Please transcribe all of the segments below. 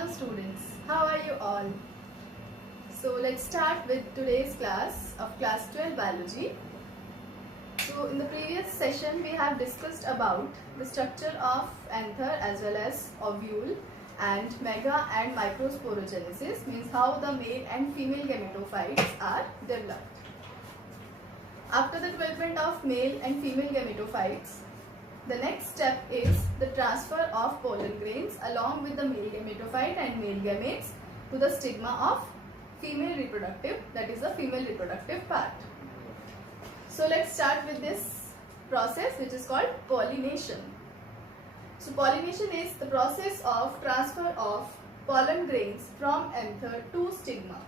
Hello students, how are you all? So let's start with today's class of class 12 biology. So in the previous session we have discussed about the structure of anther as well as ovule and mega and microsporogenesis, means how the male and female gametophytes are developed. After the development of male and female gametophytes, the next step is the transfer of pollen grains along with the male gametophyte and male gametes to the stigma of female reproductive, that is the female reproductive part. So let's start with this process which is called pollination. So pollination is the process of transfer of pollen grains from anther to stigma.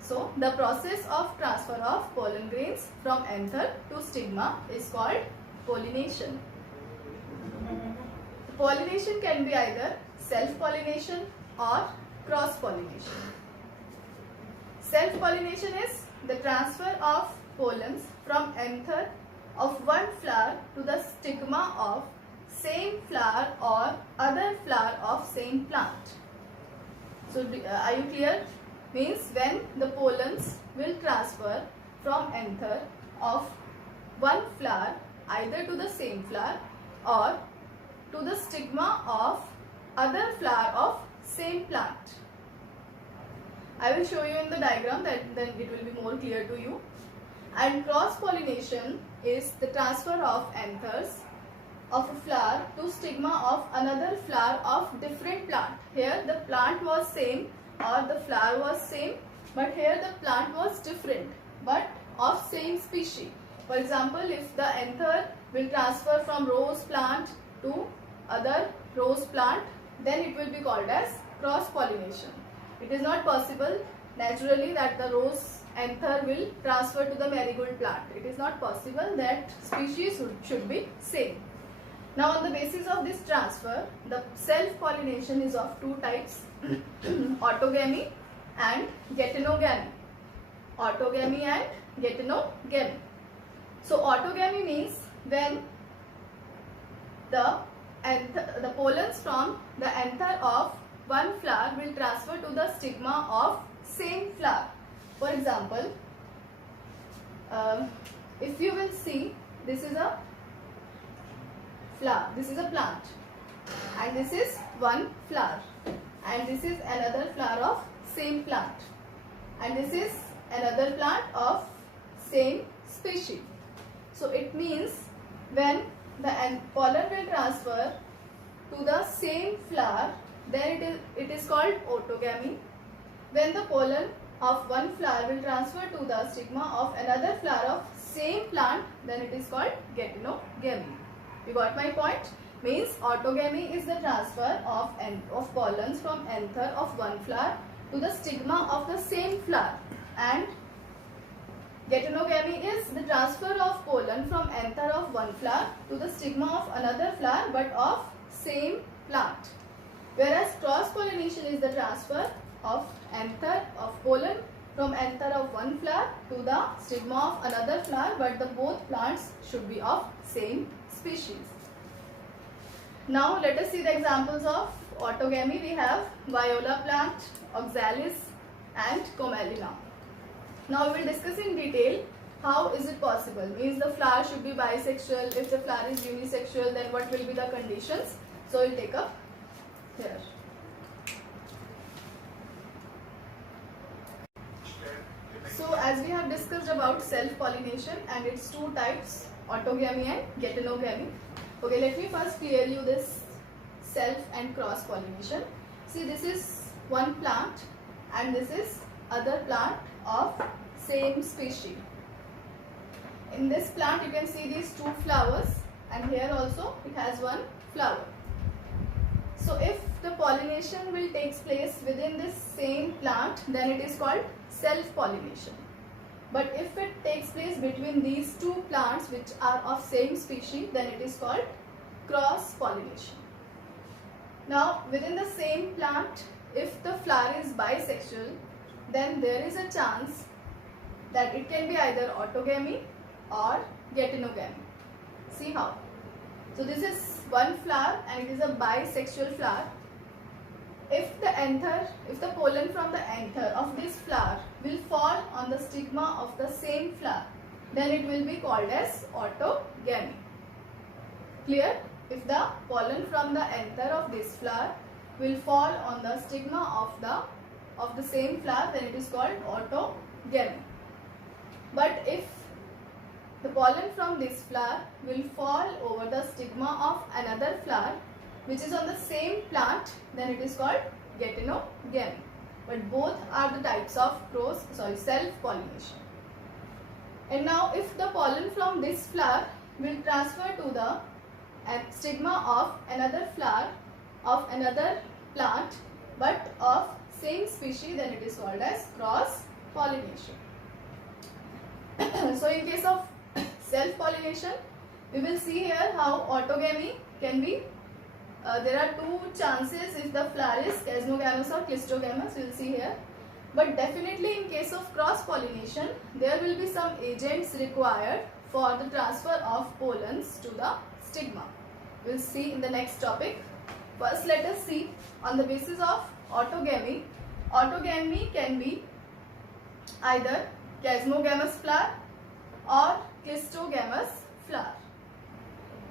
So the process of transfer of pollen grains from anther to stigma is called pollination. Pollination can be either self-pollination or cross-pollination. Self-pollination is the transfer of pollens from anther of one flower to the stigma of same flower or other flower of same plant. So are you clear? Means when the pollens will transfer from anther of one flower either to the same flower or to the stigma of other flower of same plant. I will show you in the diagram, that then it will be more clear to you. And cross pollination is the transfer of anthers of a flower to stigma of another flower of different plant. Here the plant was same or the flower was same, but here the plant was different but of same species. For example, if the anther will transfer from rose plant to other rose plant, then it will be called as cross pollination. It is not possible naturally that the rose anther will transfer to the marigold plant. It is not possible, that species should be same. Now on the basis of this transfer, the self pollination is of two types, autogamy and geitonogamy. Autogamy and geitonogamy. So autogamy means when the pollens from the anther of one flower will transfer to the stigma of same flower. For example, if you will see, this is a flower, this is a plant, and this is one flower, and this is another flower of same plant, and this is another plant of same species. So it means when the pollen will transfer to the same flower, then it is called autogamy. When the pollen of one flower will transfer to the stigma of another flower of same plant, then it is called geitonogamy. You got my point? Means autogamy is the transfer of pollens from anther of one flower to the stigma of the same flower, and geitonogamy is the transfer of pollen from anther of one flower to the stigma of another flower but of same plant. Whereas cross pollination is the transfer of anther of pollen from anther of one flower to the stigma of another flower, but the both plants should be of same species. Now let us see the examples of autogamy. We have viola plant, oxalis and commelina. Now we will discuss in detail how is it possible. Means the flower should be bisexual. If the flower is unisexual, then what will be the conditions? So we will take up here. So as we have discussed about self-pollination and its two types, autogamy and geitonogamy. Okay, let me first clear you this self and cross-pollination. See, this is one plant and this is other plant of same species. In this plant you can see these two flowers, and here also it has one flower. So if the pollination will take place within this same plant, then it is called self-pollination. But if it takes place between these two plants which are of same species, then it is called cross-pollination. Now within the same plant, if the flower is bisexual, then there is a chance that it can be either autogamy or geitonogamy. See how? So this is one flower and it is a bisexual flower. If the if the pollen from the anther of this flower will fall on the stigma of the same flower, then it will be called as autogamy. Clear? If the pollen from the anther of this flower will fall on the stigma of the same flower, then it is called autogamy. But if the pollen from this flower will fall over the stigma of another flower which is on the same plant, then it is called geitonogamy. But both are the types of self-pollination. And now if the pollen from this flower will transfer to the stigma of another flower of another plant but of same species, then it is called as cross-pollination. So in case of self-pollination, we will see here how autogamy can be. There are two chances if the flower is chasmogamous or clistogamous, we will see here. But definitely in case of cross-pollination, there will be some agents required for the transfer of pollens to the stigma. We will see in the next topic. First, let us see on the basis of autogamy. Autogamy can be either chasmogamous flower or clistogamous flower.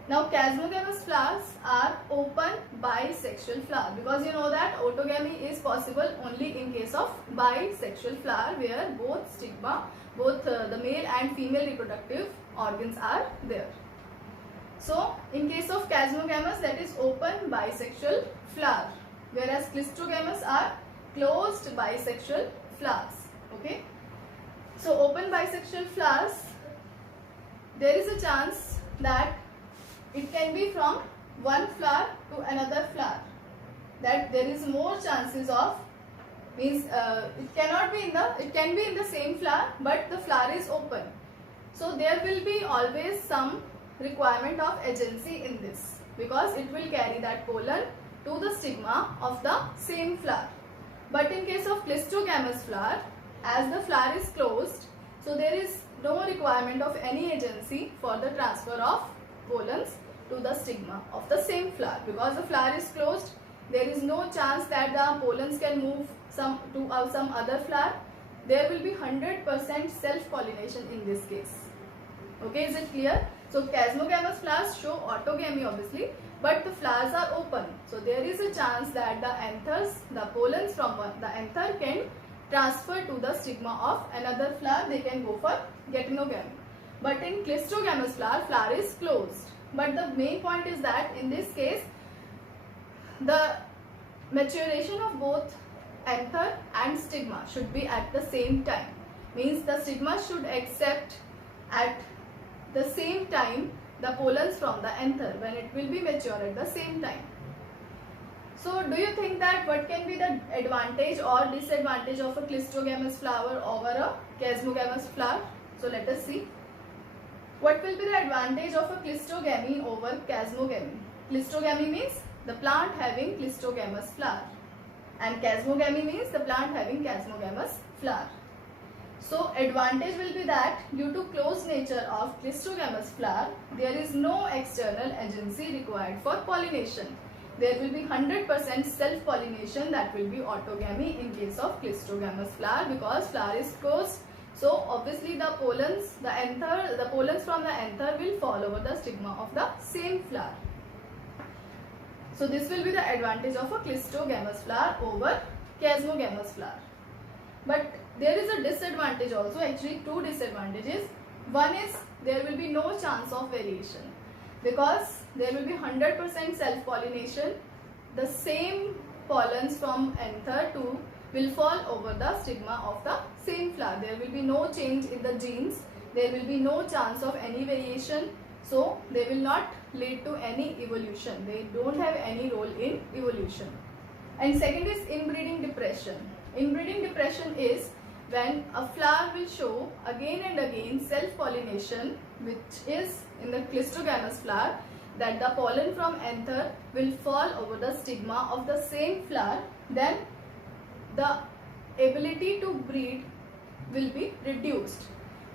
Now, chasmogamous flowers are open bisexual flower, because you know that autogamy is possible only in case of bisexual flower where both stigma, the male and female reproductive organs are there. So, in case of chasmogamous, that is open bisexual flower, whereas clistogamous are closed bisexual flowers. Okay. So, open bisexual flowers, there is a chance that it can be from one flower to another flower. That there is more chances of, means it can be in the same flower, but the flower is open. So there will be always some requirement of agency in this, because it will carry that pollen to the stigma of the same flower. But in case of clistogamous flower, as the flower is closed, so there is no requirement of any agency for the transfer of pollens to the stigma of the same flower, because the flower is closed. There is no chance that the pollens can move some other flower. There will be 100% self-pollination in this case. Okay, is it clear? So chasmogamous flowers show autogamy obviously, but the flowers are open. So there is a chance that the pollens from the anther can transfer to the stigma of another flower. They can go for geitonogamy. But in clistogamous flower is closed. But the main point is that in this case, the maturation of both anther and stigma should be at the same time. Means the stigma should accept at the same time the pollens from the anther when it will be mature at the same time. So do you think that what can be the advantage or disadvantage of a clistogamous flower over a chasmogamous flower? So let us see. What will be the advantage of a clistogamy over chasmogamy? Clistogamy means the plant having clistogamous flower, and chasmogamy means the plant having chasmogamous flower. So advantage will be that due to close nature of clistogamous flower, there is no external agency required for pollination. There will be 100% self-pollination, that will be autogamy in case of clistogamous flower, because flower is closed. So obviously the pollens from the anther will fall over the stigma of the same flower. So this will be the advantage of a clistogamous flower over chasmogamous flower. But there is a disadvantage also, actually two disadvantages. One is there will be no chance of variation, because there will be 100% self-pollination. The same pollens from anther will fall over the stigma of the same flower. There will be no change in the genes. There will be no chance of any variation. So they will not lead to any evolution. They don't have any role in evolution. And second is inbreeding depression. Inbreeding depression is when a flower will show again and again self-pollination, which is in the clistogamous flower, that the pollen from anther will fall over the stigma of the same flower, then the ability to breed will be reduced.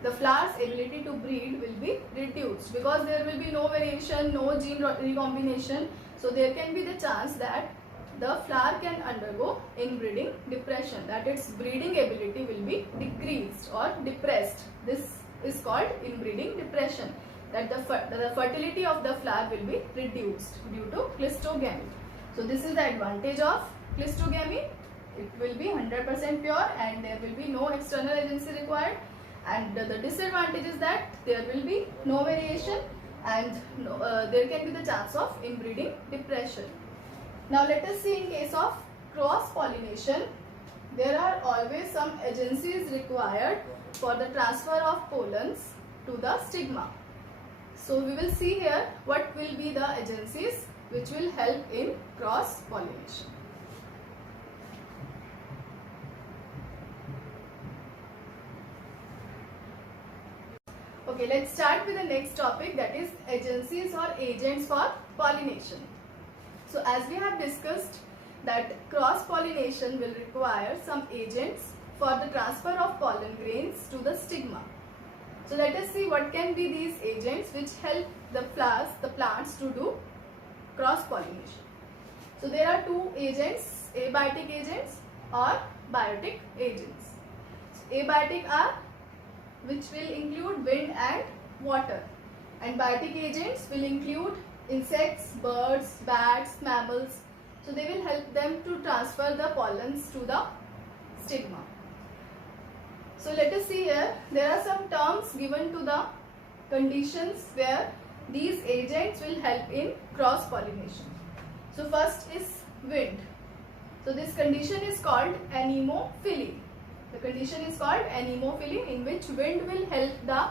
The flower's ability to breed will be reduced, because there will be no variation, no gene recombination. So there can be the chance that the flower can undergo inbreeding depression, that its breeding ability will be decreased or depressed. This is called inbreeding depression, that the fertility of the flower will be reduced due to cleistogamy. So this is the advantage of cleistogamy. It will be 100% pure and there will be no external agency required. And the disadvantage is that there will be no variation and there can be the chance of inbreeding depression. Now let us see in case of cross pollination. There are always some agencies required for the transfer of pollens to the stigma. So we will see here what will be the agencies which will help in cross pollination. Okay, let's start with the next topic, that is agencies or agents for pollination. So as we have discussed that cross pollination will require some agents for the transfer of pollen grains to the stigma. So let us see what can be these agents which help the flowers, the plants to do cross pollination. So there are two agents, abiotic agents or biotic agents. So abiotic are which will include wind and water, and biotic agents will include insects, birds, bats, mammals. So they will help them to transfer the pollens to the stigma. So let us see here, there are some terms given to the conditions where these agents will help in cross pollination. So first is wind. So this condition is called anemophily. The condition is called anemophily, in which wind will help the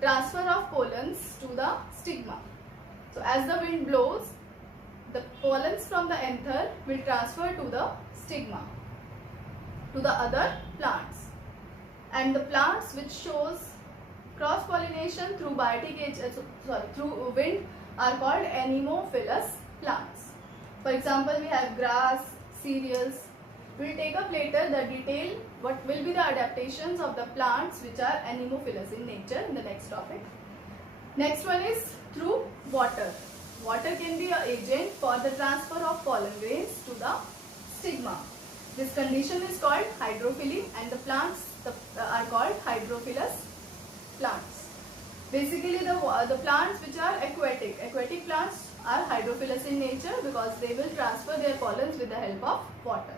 transfer of pollens to the stigma. So as the wind blows, the pollens from the anther will transfer to the stigma, to the other plants. And the plants which shows cross pollination through through wind are called anemophilous plants. For example, we have grass, cereals. We will take up later the detail what will be the adaptations of the plants which are anemophilous in nature in the next topic. Next one is through water. Water can be an agent for the transfer of pollen grains to the stigma. This condition is called hydrophily and the plants are called hydrophilous plants. Basically the plants which are aquatic plants are hydrophilous in nature because they will transfer their pollens with the help of water.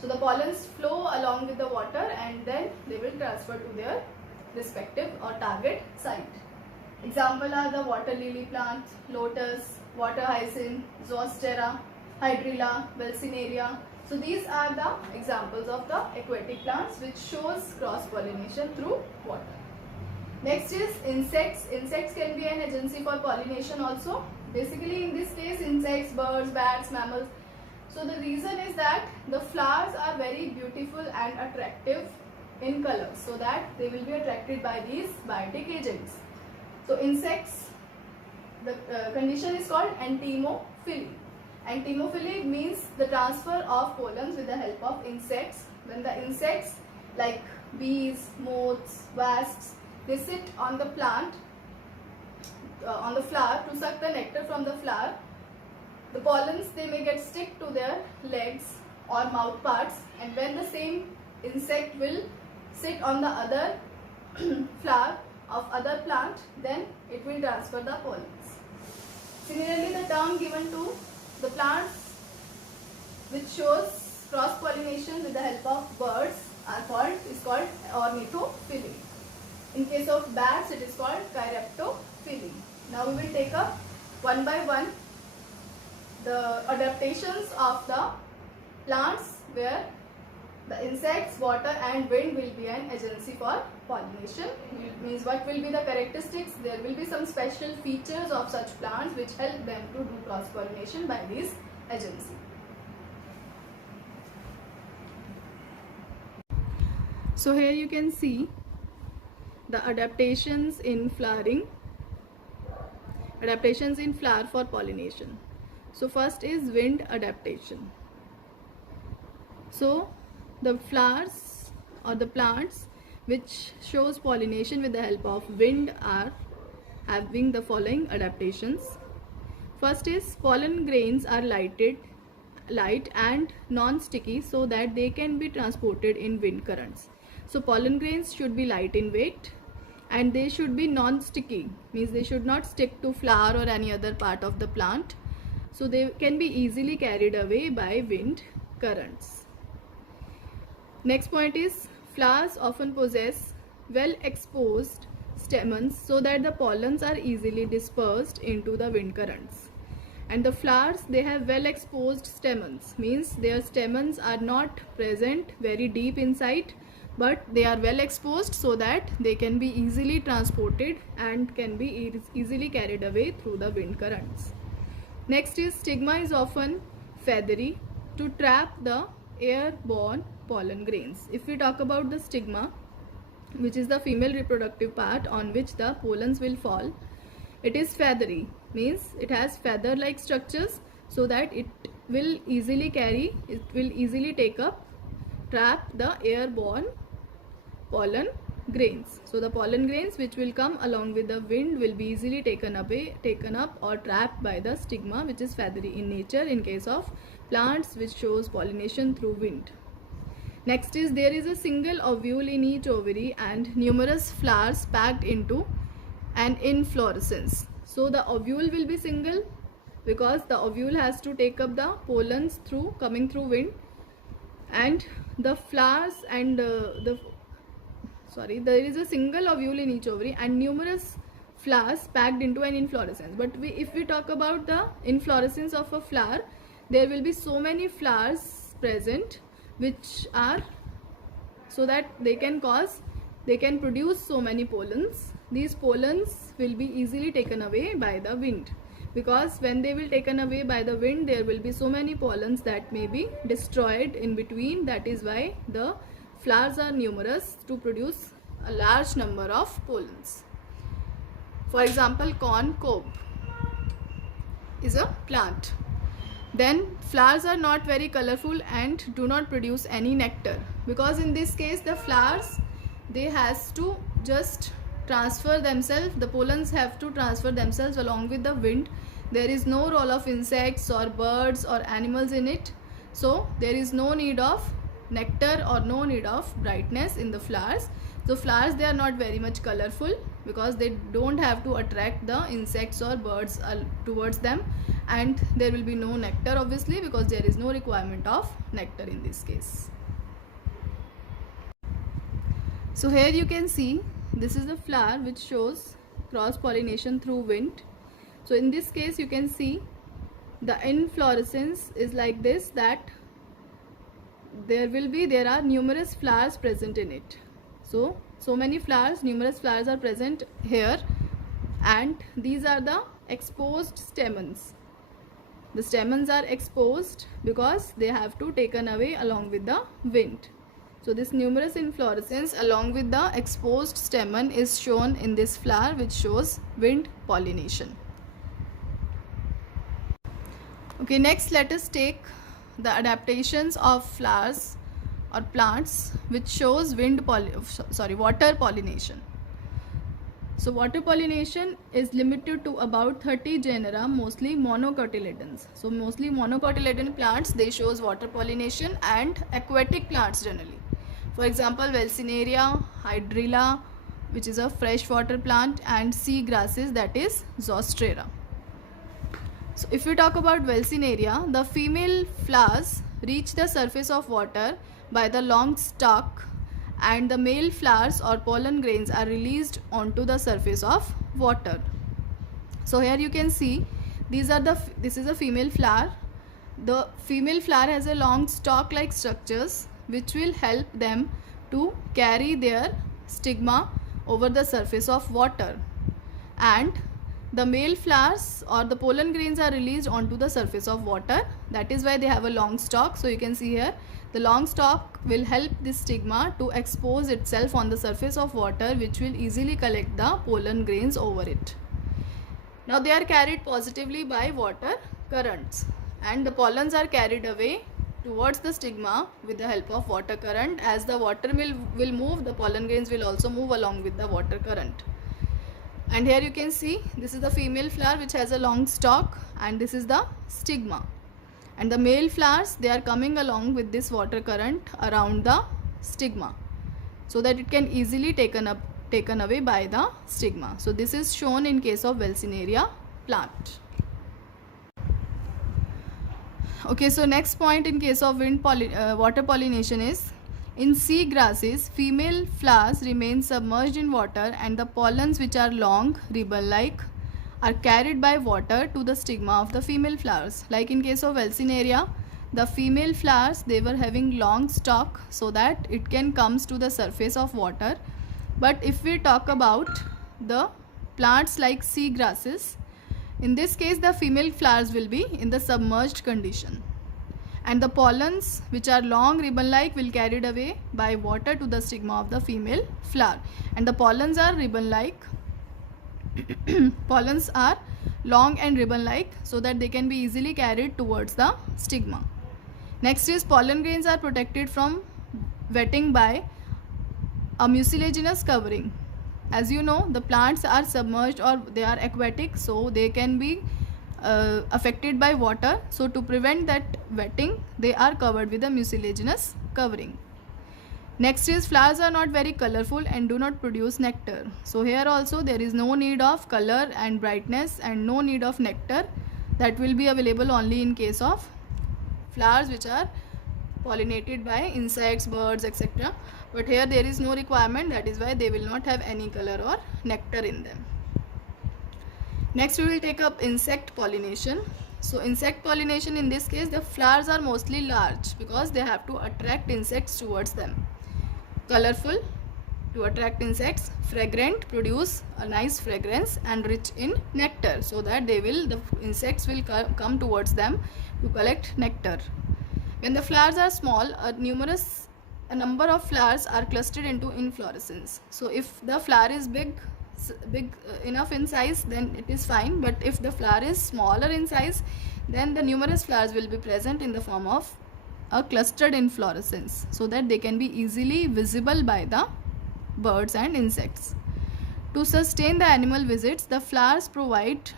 So the pollens flow along with the water and then they will transfer to their respective or target site. Example are the water lily plant, lotus, water hyacinth, zostera, hydrilla, Welsineria. So these are the examples of the aquatic plants which shows cross pollination through water. Next is insects. Insects can be an agency for pollination also. Basically in this case insects, birds, bats, mammals. So the reason is that the flowers are very beautiful and attractive in color, so that they will be attracted by these biotic agents. So insects, the condition is called entomophily. Entomophily means the transfer of pollens with the help of insects. When the insects like bees, moths, wasps, they sit on the plant, on the flower to suck the nectar from the flower. The pollens, they may get stick to their legs or mouth parts, and when the same insect will sit on the other flower of other plant, then it will transfer the pollens. Similarly, the term given to the plants which shows cross pollination with the help of birds is called ornithophily. In case of bats, it is called chiraptophily. Now we will take up one by one the adaptations of the plants where the insects, water and wind will be an agency for pollination. It means what will be the characteristics. There will be some special features of such plants which help them to do cross pollination by these agencies. So here you can see the adaptations in flowering, adaptations in flower for pollination. So first is wind adaptation. So the flowers or the plants which shows pollination with the help of wind are having the following adaptations. First is pollen grains are lighted light and non-sticky so that they can be transported in wind currents. So pollen grains should be light in weight and they should be non-sticky, means they should not stick to flower or any other part of the plant, so they can be easily carried away by wind currents. Next point is, flowers often possess well exposed stamens so that the pollens are easily dispersed into the wind currents. And the flowers, they have well exposed stamens, means their stamens are not present very deep inside, but they are well exposed so that they can be easily transported and can be easily carried away through the wind currents. Next is, stigma is often feathery to trap the airborne pollen grains. If we talk about the stigma, which is the female reproductive part on which the pollens will fall, it is feathery, means it has feather like structures so that it will easily trap the airborne pollen grains. So the pollen grains which will come along with the wind will be easily taken up or trapped by the stigma, which is feathery in nature in case of plants which shows pollination through wind. Next is, there is a single ovule in each ovary and numerous flowers packed into an inflorescence. So the ovule will be single because the ovule has to take up the pollens coming through wind, and the flowers and there is a single ovule in each ovary and numerous flowers packed into an inflorescence. But if we talk about the inflorescence of a flower, there will be so many flowers present which are so that they can produce so many pollens. These pollens will be easily taken away by the wind, because when they will taken away by the wind, there will be so many pollens that may be destroyed in between. That is why the flowers are numerous to produce a large number of pollens. For example, corn cob is a plant. Then flowers are not very colorful and do not produce any nectar, because in this case the flowers, they has to just transfer themselves, the pollens have to transfer themselves along with the wind. There is no role of insects or birds or animals in it, so there is no need of nectar or no need of brightness in the flowers. So flowers, they are not very much colorful because they don't have to attract the insects or birds towards them, and there will be no nectar obviously because there is no requirement of nectar in this case. So here you can see, this is the flower which shows cross pollination through wind. So in this case you can see the inflorescence is like this, that there are numerous flowers present in it. So many flowers, numerous flowers are present here, and these are the exposed stamens. The stamens are exposed because they have to taken away along with the wind. So this numerous inflorescence along with the exposed stamen is shown in this flower, which shows wind pollination. Okay, next let us take the adaptations of flowers or plants which shows water pollination. So water pollination is limited to about 30 genera, mostly monocotyledons. So mostly monocotyledon plants, they shows water pollination, and aquatic plants generally. For example, Valsinaria, Hydrilla, which is a freshwater plant, and sea grasses, that is Zostera. So if we talk about Valsinaria, the female flowers reach the surface of water by the long stalk, and the male flowers or pollen grains are released onto the surface of water. So here you can see this is a female flower. The female flower has a long stalk like structures which will help them to carry their stigma over the surface of water, and the male flowers or the pollen grains are released onto the surface of water. That is why they have a long stalk. So you can see here the long stalk will help this stigma to expose itself on the surface of water, which will easily collect the pollen grains over it. Now they are carried positively by water currents, and the pollens are carried away towards the stigma with the help of water current. As the water will move, the pollen grains will also move along with the water current. And here you can see this is the female flower which has a long stalk, and this is the stigma. and the male flowers, they are coming along with this water current around the stigma, so that it can easily taken away by the stigma. So this is shown in case of Welsineria plant. Okay, so next point in case of water pollination is, in sea grasses, female flowers remain submerged in water and the pollens, which are long, ribbon-like, are carried by water to the stigma of the female flowers. Like in case of Welsineria, the female flowers, they were having long stalk so that it can comes to the surface of water. But if we talk about the plants like sea grasses, in this case the female flowers will be in the submerged condition, and the pollens, which are long ribbon-like, will carried away by water to the stigma of the female flower. And the pollens are ribbon-like. Pollens are long and ribbon-like, so that they can be easily carried towards the stigma. Next is, pollen grains are protected from wetting by a mucilaginous covering. As you know, the plants are submerged or they are aquatic, so they can be affected by water. So to prevent that wetting, they are covered with a mucilaginous covering. Next is, flowers are not very colorful and do not produce nectar. So here also there is no need of color and brightness and no need of nectar. That will be available only in case of flowers which are pollinated by insects, birds, etc. But here there is no requirement, that is why they will not have any color or nectar in them. Next we will take up insect pollination. So insect pollination, in this case the flowers are mostly large because they have to attract insects towards them. Colorful, to attract insects. Fragrant, produce a nice fragrance, and rich in nectar, so that the insects will come towards them to collect nectar. When the flowers are small, a number of flowers are clustered into inflorescence. So if the flower is big enough in size, then it is fine, but if the flower is smaller in size, then the numerous flowers will be present in the form of a clustered inflorescence, so that they can be easily visible by the birds and insects. To sustain the animal visits, the flowers provide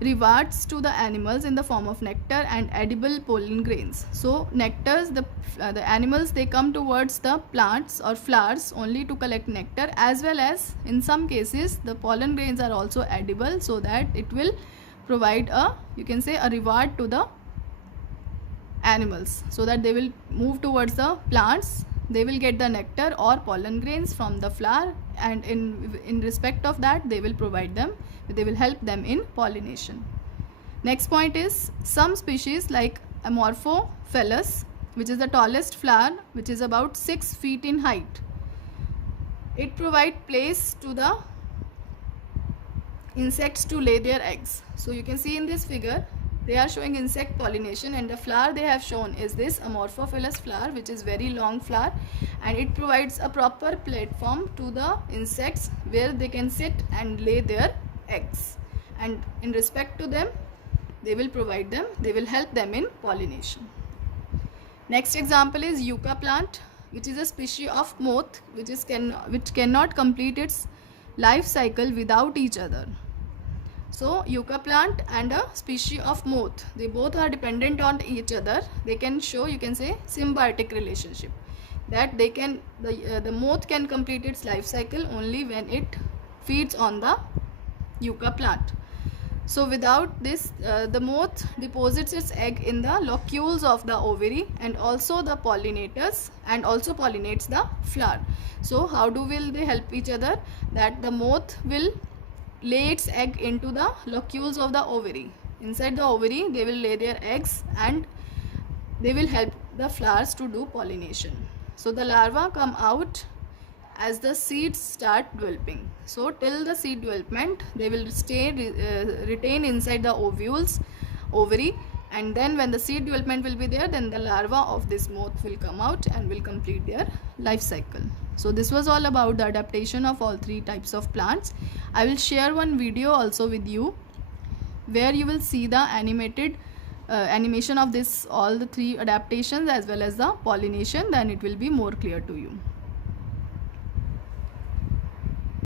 rewards to the animals in the form of nectar and edible pollen grains. So nectars, the animals, they come towards the plants or flowers only to collect nectar, as well as in some cases the pollen grains are also edible, so that it will provide a, you can say, a reward to the animals, so that they will move towards the plants. They will get the nectar or pollen grains from the flower, and in respect of that they will help them in pollination. Next point is, some species like Amorphophallus, which is the tallest flower, which is about 6 feet in height, it provides place to the insects to lay their eggs. So you can see in this figure they are showing insect pollination, and the flower they have shown is this Amorphophallus flower, which is very long flower, and it provides a proper platform to the insects where they can sit and lay their eggs, and in respect to them they will help them in pollination. Next example is yucca plant, which is a species of moth which cannot complete its life cycle without each other. So yucca plant and a species of moth, they both are dependent on each other. They can show, you can say, symbiotic relationship, that they can the moth can complete its life cycle only when it feeds on the yucca plant. So without this, the moth deposits its egg in the locules of the ovary and also the pollinators, and also pollinates the flower. So how will they help each other? That the moth will lay its egg into the locules of the ovary. Inside the ovary they will lay their eggs, and they will help the flowers to do pollination. So the larvae come out as the seeds start developing. So till the seed development they will retain inside the ovary, and then when the seed development will be there, then the larva of this moth will come out and will complete their life cycle. So this was all about the adaptation of all 3 types of plants. I will share one video also with you where you will see the animation of all the 3 adaptations as well as the pollination. Then it will be more clear to you.